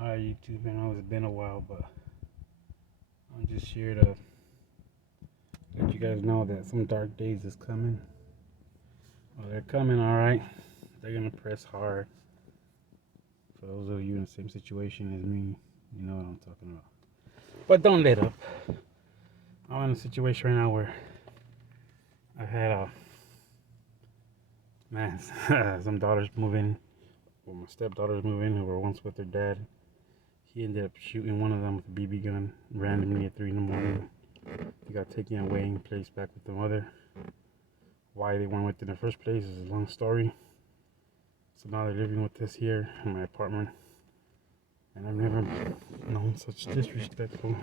Hi YouTube, I know it's been a while, but I'm just here to let you guys know that some dark days is coming. Well, they're coming, all right. They're gonna press hard. For those of you in the same situation as me, you know what I'm talking about. But don't let up. I'm in a situation right now where I had man, some daughters move in. Well, my stepdaughters move in who were once with their dad. He ended up shooting one of them with a BB gun randomly at 3 in the morning. He got taken away and placed back with the mother. Why they went with it in the first place is a long story. So now they're living with us here in my apartment. And I've never known such disrespectful.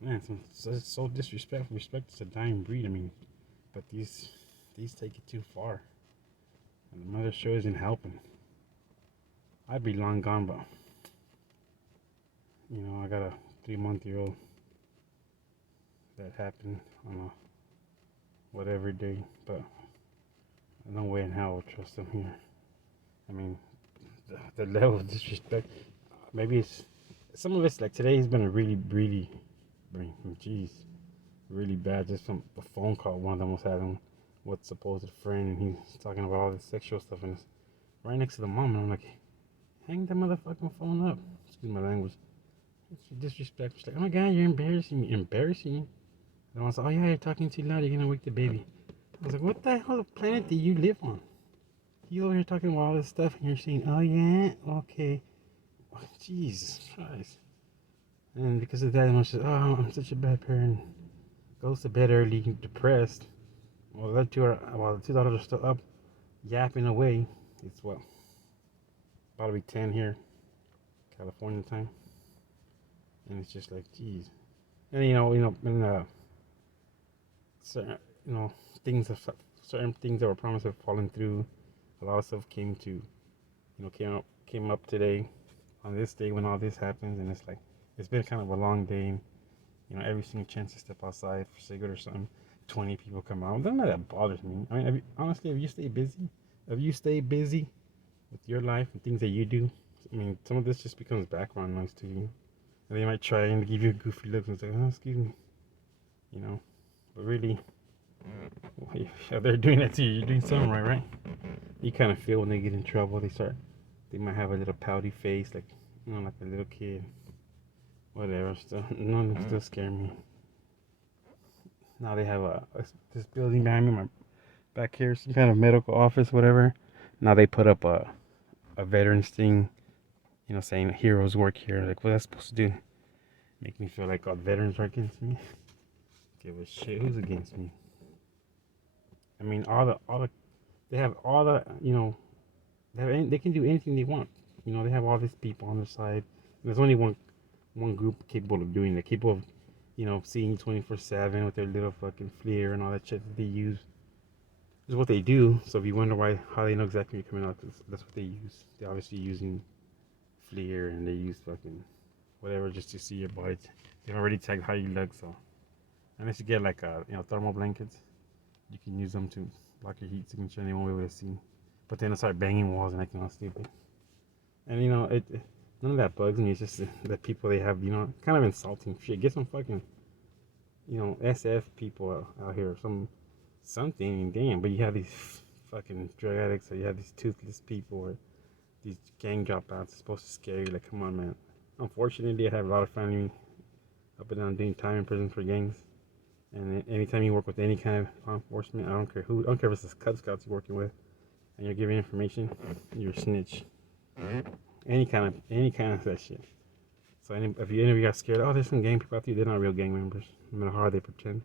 Man, so disrespectful. Respect is a dying breed. I mean, but these take it too far. And the mother sure isn't helping. I'd be long gone, but I got a 3-month-old that happened on a whatever day, but no way in hell I would trust them here. I mean, the level of disrespect. Maybe it's some of it's like today has been a really, jeez, really bad. Just from a phone call one of them was having with supposed friend, and he's talking about all this sexual stuff, and it's right next to the mom, and I'm like, hang the motherfucking phone up. Excuse my language. It's disrespectful. She's like, oh my god, you're embarrassing me, embarrassing. And I was like, oh yeah, you're talking too loud. You're gonna wake the baby. I was like, what the hell planet do you live on? You over here talking about all this stuff, and you're saying, oh yeah, okay. Jesus Christ. And because of that, I said, oh, I'm such a bad parent. Goes to bed early, depressed. Well, while the two daughters are still up, yapping away. It's what, about to be 10 here, California time. And it's just like, geez. And and certain, things have, certain things that were promised have fallen through. A lot of stuff came up today, on this day when all this happens, and it's like, it's been kind of a long day. And, every single chance to step outside for cigarette or something, 20 people come out. None of that bothers me. I mean, honestly, if you stay busy with your life and things that you do, I mean, some of this just becomes background noise to you. And they might try and give you a goofy look and say, oh, excuse me, you know. But really, if they're doing that to you, you're doing something right, right? You kind of feel when they get in trouble, they might have a little pouty face, like, like a little kid. Whatever, still, none of them still scare me. Now they have this building behind me, my back here, some kind of medical office, whatever. Now they put up a veterans thing, saying heroes work here. Like, what's that supposed to do? Make me feel like all veterans are against me? Give a shit who's against me. I mean, they have all the, they can do anything they want. They have all these people on their side. There's only one group capable of doing it, capable of, seeing 24/7 with their little fucking FLIR and all that shit that they use. This is what they do. So if you wonder how they know exactly when you're coming out, cause that's what they use. They're obviously using FLIR, and they use fucking whatever just to see your body. They've already tagged how you look, so unless you get like thermal blankets, you can use them to block your heat signature, and they won't be able to see. But then I start banging walls and acting all stupid. And none of that bugs me. It's just the people they have, kind of insulting shit. Get some fucking, SF people out here, something, damn. But you have these fucking drug addicts, or you have these toothless people, or these gang dropouts. It's supposed to scare you. Like, come on, man. Unfortunately, I have a lot of family up and down doing time in prison for gangs. And anytime you work with any kind of law enforcement, I don't care if it's the Cub Scouts you're working with, and you're giving information, you're a snitch. Any kind of that shit. So if any of you got scared, oh, there's some gang people out there, they're not real gang members. No matter how hard they pretend,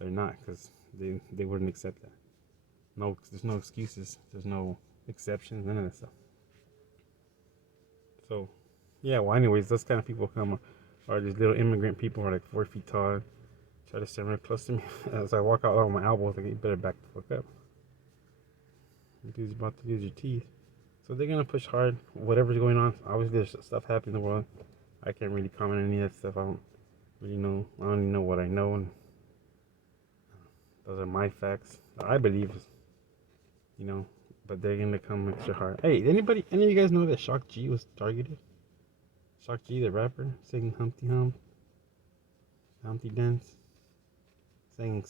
they're not, because they wouldn't accept that. No, there's no excuses. There's no exceptions. None of that stuff. So, yeah. Well, anyways, those kind of people come are these little immigrant people who are like 4 feet tall. Try to stand real close to me. As I walk out on my elbows, like, you better back the fuck up. Dude's about to lose your teeth. So they're gonna push hard. Whatever's going on. Obviously, there's stuff happening in the world. I can't really comment on any of that stuff. I don't really know. I don't even know what I know, and those are my facts. I believe, But they're gonna come extra hard. Hey, any of you guys know that Shock G was targeted? Shock G, the rapper, singing Humpty Dance, sing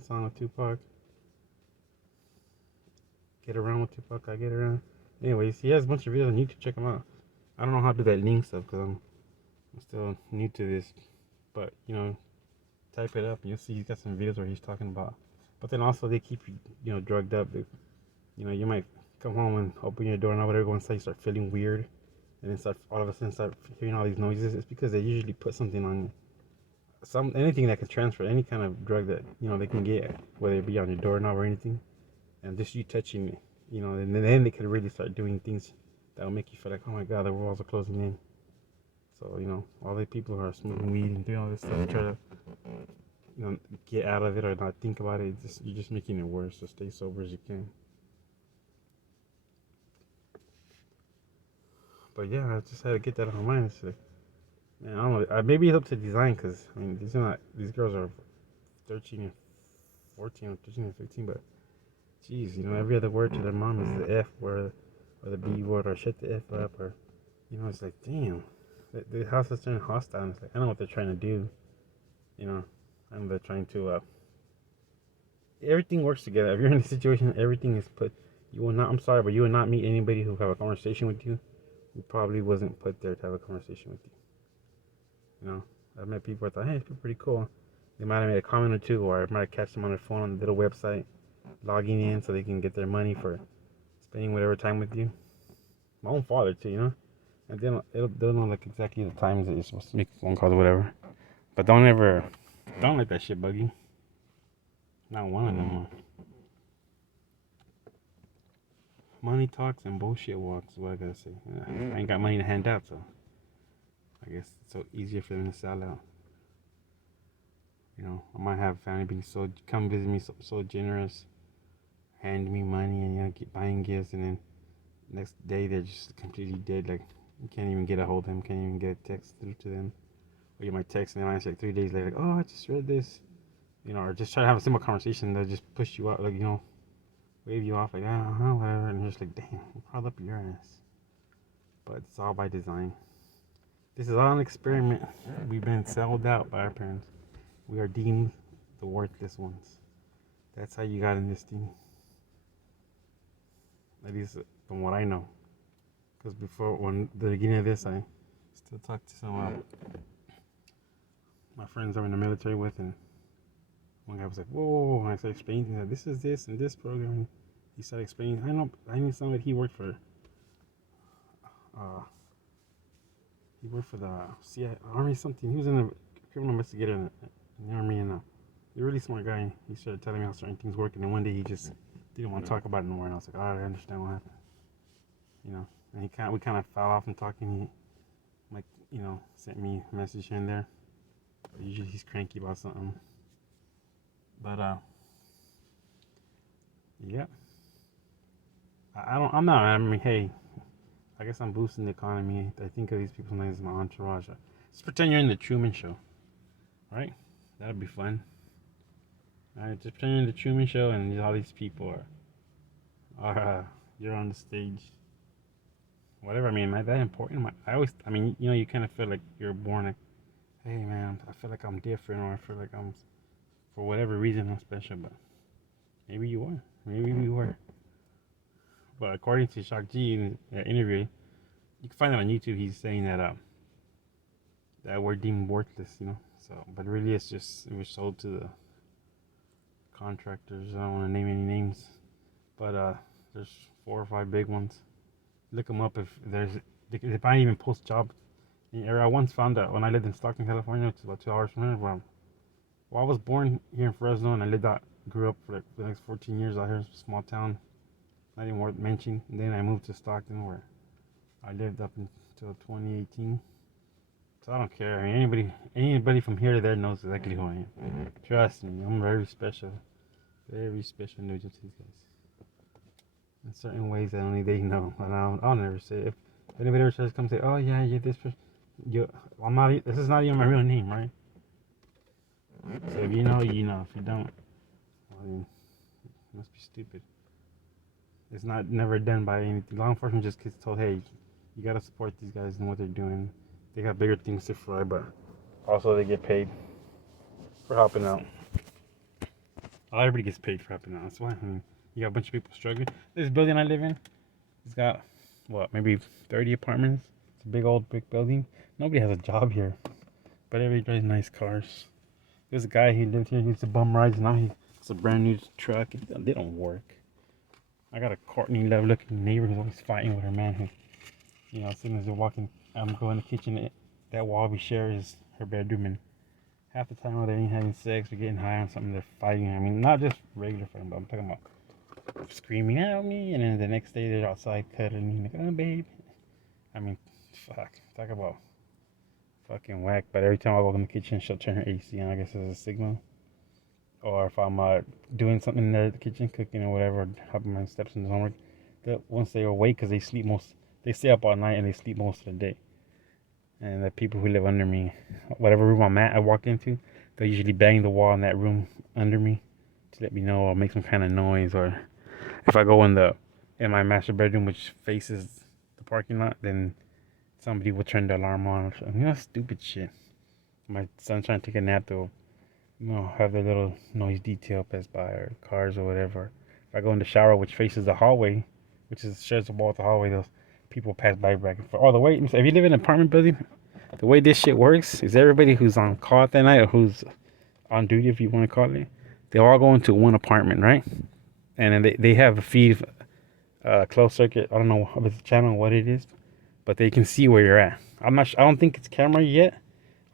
song of Tupac. Get around with Tupac, I get around. Anyways, he has a bunch of videos on YouTube. Check him out. I don't know how to do that link stuff because I'm still new to this, but type it up and you'll see he's got some videos where he's talking about. But then also they keep you drugged up. You might come home and open your door and whatever go inside, you start feeling weird, and then all of a sudden start hearing all these noises. It's because they usually put something on you. Anything that can transfer, any kind of drug that they can get, whether it be on your doorknob or anything, and just you touching it, and then they can really start doing things that will make you feel like, oh my god, the walls are closing in. So all the people who are smoking weed and doing all this stuff try to get out of it or not think about it. You're just making it worse. So stay sober as you can. But yeah, I just had to get that on my mind. It's like, man, I don't know. Maybe it's up to design because these girls are 13 and 14 or 13 and 15, but geez, every other word to their mom is the F word or the B word or shut the F up or it's like, damn, the house is turning hostile. And it's like, I know what they're trying to do, and they're trying to. Everything works together. If you're in a situation, everything is put. You will not. I'm sorry, but you will not meet anybody who have a conversation with you who probably wasn't put there to have a conversation with you. I've met people who thought, hey, it's pretty cool. They might have made a comment or two, or I might have catch them on their phone on the little website, logging in so they can get their money for spending whatever time with you. My own father too, and they'll know like exactly the times that you're supposed to make phone calls or whatever. But don't let that shit bug you. Not one of them. Money talks and bullshit walks is what I gotta say. I ain't got money to hand out, so I guess it's so easier for them to sell out. I might have family being come visit me so generous, hand me money and keep buying gifts, and then next day they're just completely dead. Like you can't even get a hold of them, can't even get a text through to them. Or you might text and they might say like 3 days later, like, oh, I just read this, or just try to have a simple conversation. They'll just push you out, like wave you off, like whatever, and you're just like, damn, I'm crawled up your ass. But it's all by design. This is all an experiment. We've been sold out by our parents. We are deemed the worthless ones. That's how you got in this thing. At least from what I know. Because when the beginning of this, I still talk to some my friends I'm in the military with, and one guy was like, whoa, and I started explaining that this is this and this program. He started explaining, I knew somebody, he worked for the CIA, Army something. He was in a criminal investigator in the Army, and he's a really smart guy. He started telling me how certain things work, and then one day he just didn't want to talk about it anymore, and I was like, oh, I understand what happened. And we kind of fell off in talking. He, sent me a message here and there. But usually he's cranky about something. But, yeah. I'm not, I mean, hey, I guess I'm boosting the economy. I think of these people sometimes as my entourage. Just pretend you're in the Truman Show, right? That'd be fun. Alright, just pretend you're in the Truman Show and all these people are you're on the stage. Whatever, I mean, am I that important? You kind of feel like you're born like, hey man, I feel like I'm different, or I feel like I'm, for whatever reason, I'm special, but maybe you are. Maybe you were. But according to Shock G in that interview, you can find that on YouTube. He's saying that we're deemed worthless, So, but really, it was sold to the contractors. I don't want to name any names, but there's 4 or 5 big ones. Look them up if they might even post jobs in the area. I once found out when I lived in Stockton, California, which is about 2 hours from here. Well, I was born here in Fresno, and I grew up for the next 14 years out here, small town. Not even worth mentioning. And then I moved to Stockton, where I lived up until 2018. So I don't care. I mean, anybody from here to there knows exactly who I am. Trust me, I'm very special. Very special individual to these guys. In certain ways that only they know. And I'll never say it. If anybody ever tries to come say, oh yeah, you're this person, I'm not. This is not even my real name, right? So if you know, you know. If you don't, well, then you must be stupid. It's never done by anything. Law enforcement just gets told, hey, You gotta support these guys and what they're doing. They got bigger things to fry, but also they get paid for helping out. Everybody gets paid for helping out. That's why. I mean, you got a bunch of people struggling. This building I live in, it's got what, maybe 30 apartments. It's a big old brick building. Nobody has a job here, but everybody drives nice cars. There's a guy who lived here. He used to bum rides. Now it's a brand new truck. They don't work. I got a Courtney love looking neighbor who's always fighting with her man. Who, as soon as they're walking, I'm going to the kitchen. That wall we share is her bedroom, and half the time while they ain't having sex or getting high on something, they're fighting. I mean, not just regular fighting, but I'm talking about screaming at me, and then the next day they're outside cuddling, like, oh, babe. I mean, fuck. Talk about fucking whack. But every time I walk in the kitchen, she'll turn her AC on. I guess it's a signal. Or if I'm doing something in the kitchen, cooking or whatever, helping my stepson's homework, that once they're awake, because they stay up all night and they sleep most of the day. And the people who live under me, whatever room I'm at, I walk into, they'll usually bang the wall in that room under me to let me know or make some kind of noise. Or if I go in my master bedroom, which faces the parking lot, then somebody will turn the alarm on. Or something. Stupid shit. My son's trying to take a nap, they'll have their little noise detail pass by, or cars or whatever. If I go in the shower, which faces the hallway, which shares the wall with the hallway, those people pass by back and forth. All the way. If you live in an apartment building, the way this shit works is everybody who's on call at that night, or who's on duty, if you want to call it, they all go into one apartment, right? And then they have a feed, closed circuit. I don't know if it's a channel, what it is, but they can see where you're at. I'm not. I don't think it's camera yet.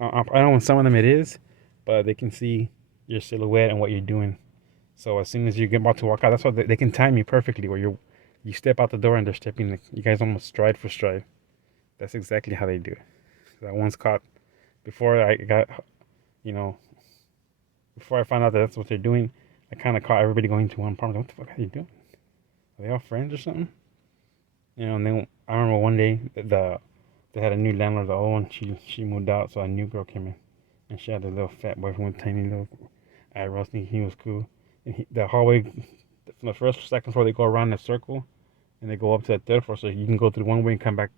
I know in some of them it is, but they can see your silhouette and what you're doing. So as soon as you get about to walk out, that's why they can time you perfectly. Where you step out the door and they're stepping. You guys almost stride for stride. That's exactly how they do it. I once caught before I got, you know, before I found out that that's what they're doing. I kind of caught everybody going to one apartment. What the fuck are they doing? Are they all friends or something? And then I remember one day they had a new landlord. The old one, she moved out, so a new girl came in, and she had a little fat boy from a tiny little eyebrows. He was cool. And the hallway, from the first second floor, they go around the circle, and they go up to the third floor, so you can go through one way and come back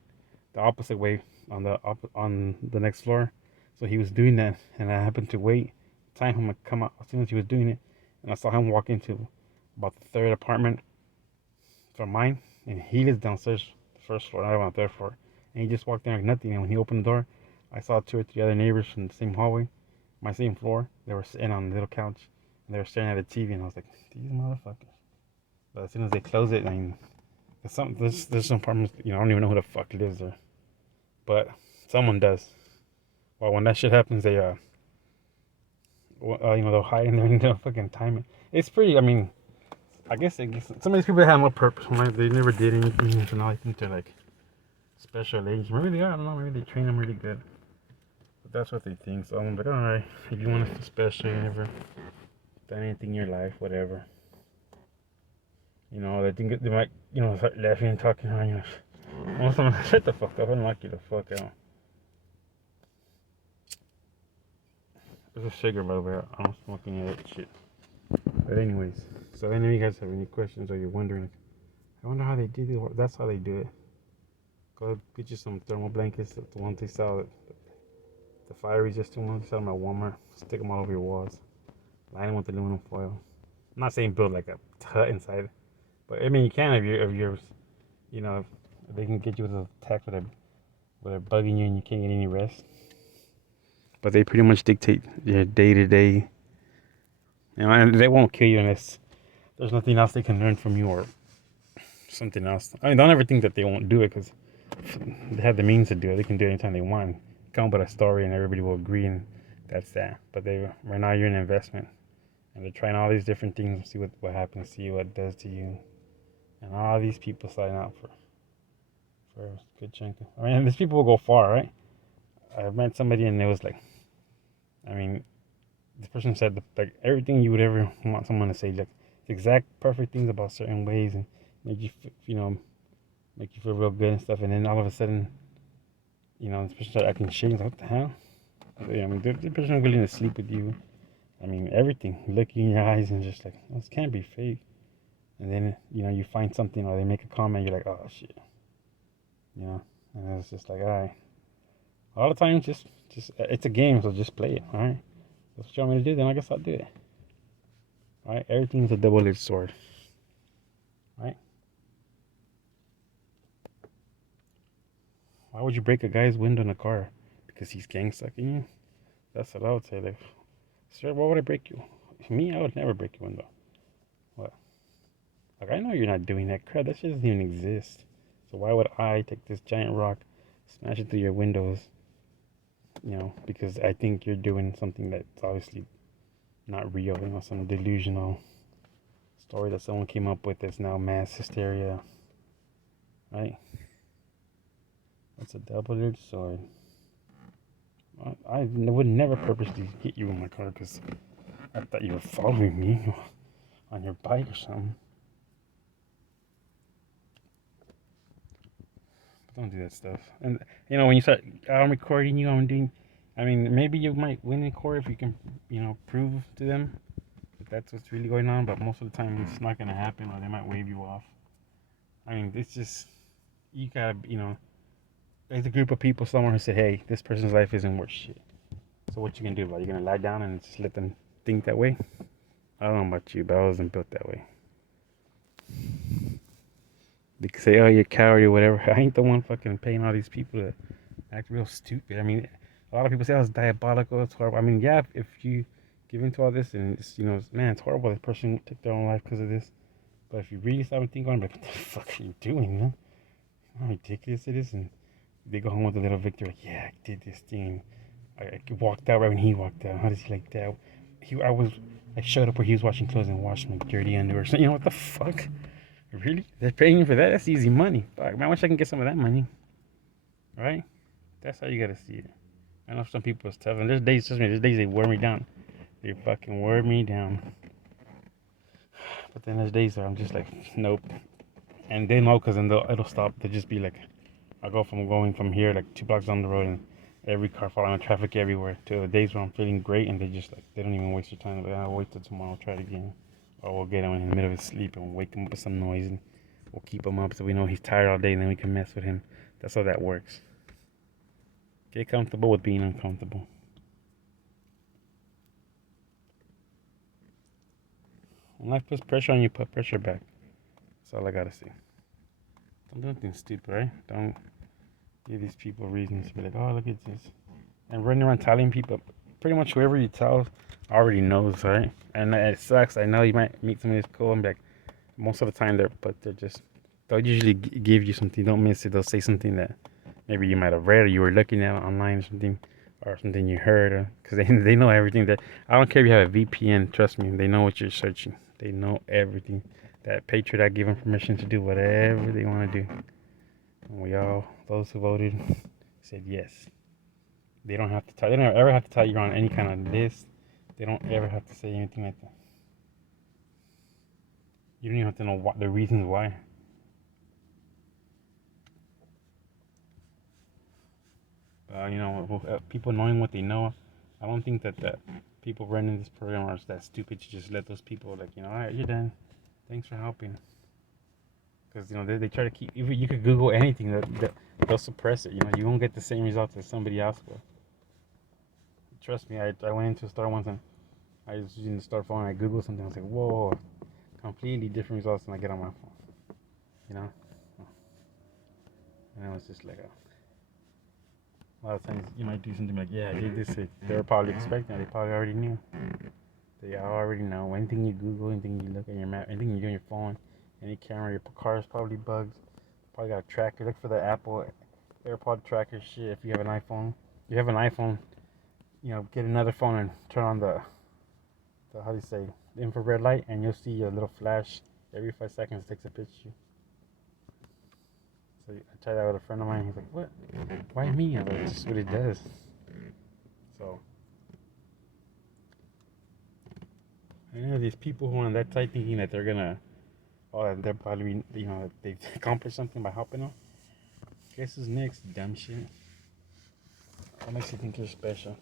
the opposite way on the next floor. So he was doing that, and I happened to wait, time him to come out as soon as he was doing it, and I saw him walk into about the third apartment from mine, and he lives downstairs, the first floor, I live on the third floor, and he just walked in like nothing. And when he opened the door, I saw 2 or 3 other neighbors from the same hallway, my same floor. They were sitting on the little couch, and they were staring at the TV, and I was like, these motherfuckers. But as soon as they close it, I mean, there's some apartments, I don't even know who the fuck lives there, but someone does. Well, when that shit happens, they'll hide in there and they'll fucking time it. It's pretty. I mean, I guess some of these people have no purpose. Right? They never did anything, so now I think they're like special agents. Maybe they are. I don't know. Maybe they train them really good. But that's what they think. So I'm like, all right, if you want to feel special, you never done anything in your life, whatever. They think they might, start laughing and talking around you. Most of them, shut the fuck up. I don't like you the fuck out. There's a cigarette, by the way. I don't smoke any of that shit. But anyways, so any of you guys have any questions or you're wondering, I wonder how they do it. That's how they do it. Go get you some thermal blankets. The ones they sell, the fire resistant ones they sell them at Walmart. Stick them all over your walls. Line them with aluminum foil. I'm not saying build like a hut inside, but I mean you can if you're, if they can get you with a attack where they're bugging you and you can't get any rest. But they pretty much dictate your day to day. And they won't kill you unless there's nothing else they can learn from you or something else. I mean, don't ever think that they won't do it, because they have the means to do it. They can do it anytime they want. Come up with a story and everybody will agree, and that's that. But right now you're an investment, and they're trying all these different things to see what happens to you, what it does to you, and all these people sign up for a good chunk. I mean, these people will go far, right? I met somebody and it was like, I mean, this person said like everything you would ever want someone to say, like the exact perfect things about certain ways, and make you make you feel real good and stuff. And then all of a sudden, this person started acting shady. Like, what the hell? I mean, the person willing to sleep with you. I mean, everything. Looking in your eyes and just like, this can't be fake. And then you find something or they make a comment. You're like, oh shit. And it's just like, all right. All the time, just it's a game, so just play it. All right. That's what you want me to do. Then I guess I'll do it. All right. Everything's a double-edged sword. Right? Why would you break a guy's window in a car? Because he's gang sucking you? That's what I would say. Like, sir, why would I break you? Me, I would never break your window. What? Like, I know you're not doing that crap. That shit doesn't even exist. So why would I take this giant rock, smash it through your windows? Because I think you're doing something that's obviously not real. Some delusional story that someone came up with that's now mass hysteria. Right? That's a double-edged sword. I would never purposely hit you in my car because I thought you were following me on your bike or something. But don't do that stuff. And when you start, I'm recording you. I'm doing. I mean, maybe you might win in court if you can, prove to them that that's what's really going on. But most of the time, it's not gonna happen, or they might wave you off. I mean, it's just you gotta, there's a group of people somewhere who say, "Hey, this person's life isn't worth shit." So what you gonna do about it? You gonna lie down and just let them think that way? I don't know about you, but I wasn't built that way. They can say, "Oh, you're a coward or whatever." I ain't the one fucking paying all these people to act real stupid. I mean, a lot of people say I was diabolical. It's horrible. I mean, yeah, if you give into all this and man, it's horrible. This person took their own life because of this. But if you really stop and think on it, like, what the fuck are you doing, man? How ridiculous it is. And they go home with a little victory. Like, yeah, I did this thing. I walked out right when he walked out. How does he like that? I showed up where he was washing clothes and washed my dirty underwear. So, what the fuck? Really? They're paying you for that? That's easy money. Fuck, man, I wish I can get some of that money. Right? That's how you gotta see it. I know some people it's tough, and there's days they wear me down. They fucking wear me down. But then there's days where I'm just like, nope. And they know because then it'll stop. They'll just be like, I'll go from going from here like 2 blocks down the road and every car following traffic everywhere to the days where I'm feeling great and they don't even waste their time. Like, I'll wait till tomorrow, I'll try it again. Or we'll get him in the middle of his sleep and wake him up with some noise and we'll keep him up so we know he's tired all day and then we can mess with him. That's how that works. Get comfortable with being uncomfortable. When life puts pressure on you, put pressure back. That's all I gotta say. Don't do anything stupid, right? Don't give these people reasons to be like, oh, look at this. And running around telling people, pretty much whoever you tell already knows, right? And it sucks. I know you might meet somebody that's cool and be like, most of the time they'll usually give you something. Don't miss it. They'll say something that maybe you might have read or you were looking at online or something you heard, because they know everything. That I don't care if you have a VPN. Trust me, they know what you're searching. They know everything. That Patriot Act gave them permission to do whatever they want to do. And those who voted, said yes. They don't have to tell. They don't ever have to tell you're on any kind of list. They don't ever have to say anything like that. You don't even have to know the reasons why. People knowing what they know, I don't think that people running this program are that stupid to just let those people like, all right, you're done. Thanks for helping. Because they try to keep. You could Google anything that they'll suppress it. You won't get the same results as somebody else will. Trust me, I went into a store once and I was using the store phone. And I Googled something. I was like, whoa, completely different results than I get on my phone. You know, and it was just like a lot of times you might do something like, yeah, I did this. They were probably expecting it. They probably already knew. They already know. Anything you Google, anything you look at your map, anything you do on your phone, any camera, your car is probably bugged. Probably got a tracker. Look for the Apple AirPod tracker shit. If you have an iPhone, get another phone and turn on the how do you say, the infrared light, and you'll see a little flash every 5 seconds. Takes a picture. So I tried that with a friend of mine. He's like, "What? Why me?" I'm like, "It's just what it does." So I know these people who are on that side thinking that they're gonna, they're probably, they've accomplished something by helping them. Guess who's next? Dumb shit. What makes you think you're special?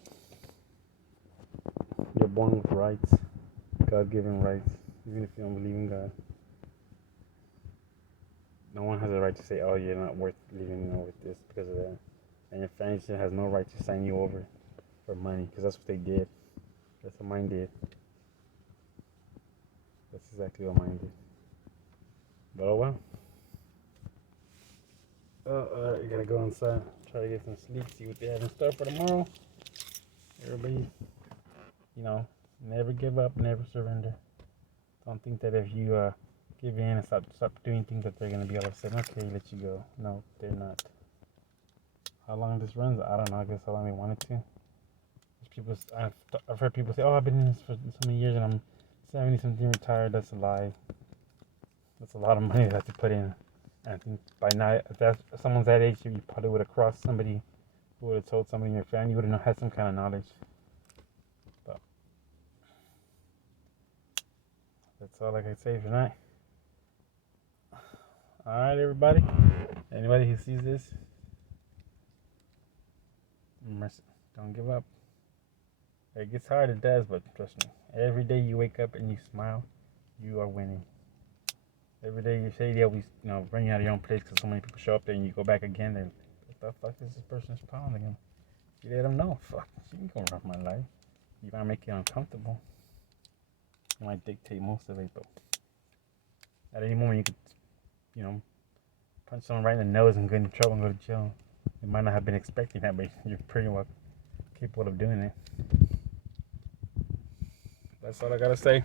You're born with rights, God-given rights, even if you don't believe in God. No one has a right to say, "Oh, you're not worth living with this because of that," and your family has no right to sign you over for money because that's what they did. That's what mine did. That's exactly what mine did. But oh well. Oh, you gotta go inside, try to get some sleep, see what they have in store for tomorrow. Everybody, you know, never give up, never surrender. Don't think that if you give in and stop doing things that they're gonna be all of a sudden okay, let you go. No, they're not. How long this runs, I don't know. I guess how long they wanted to. There's people, I've heard people say, "Oh, I've been in this for so many years and I'm 70 something retired." That's a lie. That's a lot of money they have to put in. And I think by now, if someone's that age, you probably would have crossed somebody who would have told somebody in your family. You would have had some kind of knowledge. But that's all I can say for tonight. All right, everybody. Anybody who sees this, don't give up. It gets hard, it does, but trust me. Every day you wake up and you smile, you are winning. Every day you say, "Yeah, we, bring you out of your own place," because so many people show up there and you go back again. And what the fuck is this person's problem again? You let them know, fuck, you ain't gonna run my life. You might make it uncomfortable. You might dictate most of it, but at any moment you could, punch someone right in the nose and get in trouble and go to jail. You might not have been expecting that, but you're pretty well capable of doing it. That's all I gotta say.